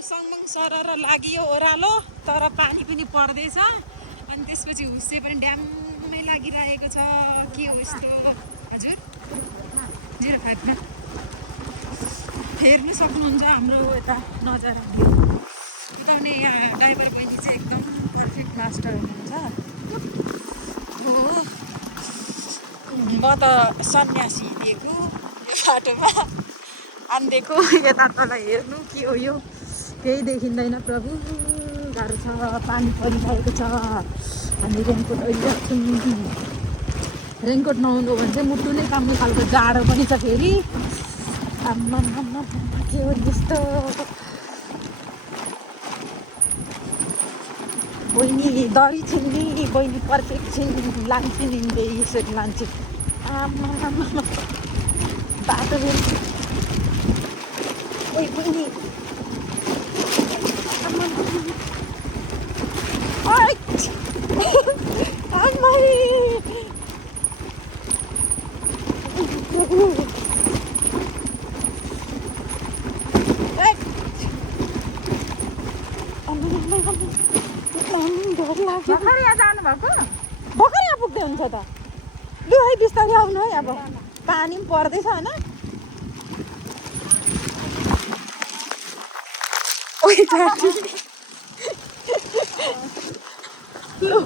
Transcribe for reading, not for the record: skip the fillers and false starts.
सङमङ सरर लाग्यो ओह्रालो तर पानी पनि पर्दैछ अनि त्यसपछि हुस्से पनि ड्याममै लागिरहेको छ के हो यस्तो हजुर 05 मा हेर्नु सक्नुहुन्छ हाम्रो यता नजारा उताउने यहाँ ड्राइभर बहिनी चाहिँ एकदम पर्फेक्ट मास्टर हुनुहुन्छ हो म त सन्यासी दिएको यो बाटोमा आन्देको यता तल हेर्नु के हो यो केही देखिँदैन प्रभु गाह्रो छ पानी परिरहेको छ हामी रेनकोट ओढिरहेको छौँ रेनकोट नहुनु भने चाहिँ मुटु नै काम्ने खालको जाडो पनि छ फेरि आम्मा के हो यस्तो बहिनी दरी छिन् नि बहिनी पर्फेक्ट छिन् लान्छु नि यसरी लान्छु आम्मा बाटो फेरि ओइ बहिनी भर्खर यहाँ जानुभएको भर्खर यहाँ पुग्दै हुन्छ त लु है बिस्तारै आउनु है अब पानी पनि पर्दैछ होइन लु